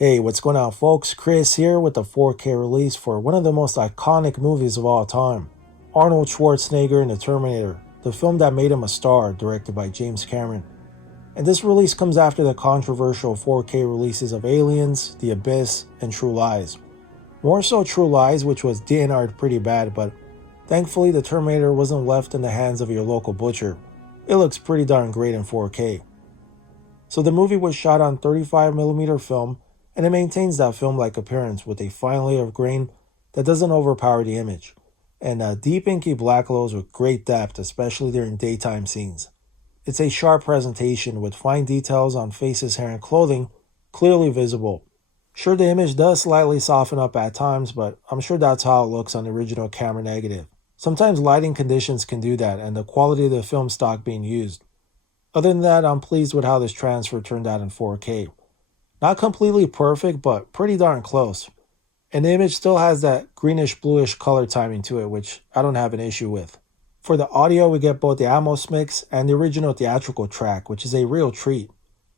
Hey, what's going on, folks? Chris here with the 4K release for one of the most iconic movies of all time, Arnold Schwarzenegger in The Terminator, the film that made him a star, directed by James Cameron. And this release comes after the controversial 4K releases of Aliens, The Abyss, and True Lies. More so True Lies, which was DNR'd pretty bad, but thankfully The Terminator wasn't left in the hands of your local butcher. It looks pretty darn great in 4K. So the movie was shot on 35mm film, and it maintains that film-like appearance with a fine layer of grain that doesn't overpower the image, and deep inky black glows with great depth, especially during daytime scenes. It's a sharp presentation with fine details on faces, hair, and clothing clearly visible. Sure, the image does slightly soften up at times, but I'm sure that's how it looks on the original camera negative. Sometimes lighting conditions can do that, and the quality of the film stock being used. Other than that, I'm pleased with how this transfer turned out in 4K. Not completely perfect, but pretty darn close. And the image still has that greenish-bluish color timing to it, which I don't have an issue with. For the audio, we get both the ATMOS mix and the original theatrical track, which is a real treat.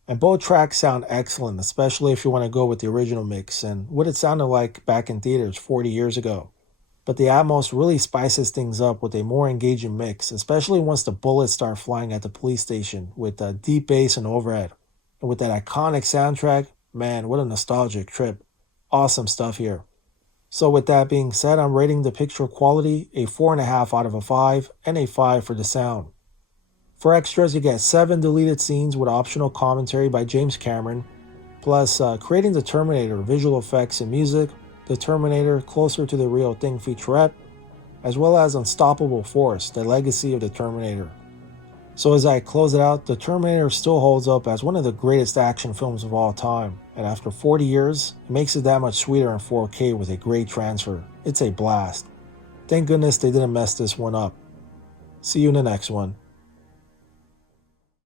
And both tracks sound excellent, especially if you want to go with the original mix and what it sounded like back in theaters 40 years ago. But the ATMOS really spices things up with a more engaging mix, especially once the bullets start flying at the police station with a deep bass and overhead. And with that iconic soundtrack, man, what a nostalgic trip. Awesome stuff here. So with that being said, I'm rating the picture quality a 4.5 out of 5 and a 5 for the sound. For extras, you get 7 deleted scenes with optional commentary by James Cameron, plus creating the Terminator visual effects and music, the Terminator Closer to the Real Thing featurette, as well as Unstoppable Force, the legacy of the Terminator. So as I close it out, The Terminator still holds up as one of the greatest action films of all time, and after 40 years, it makes it that much sweeter in 4K with a great transfer. It's a blast. Thank goodness they didn't mess this one up. See you in the next one.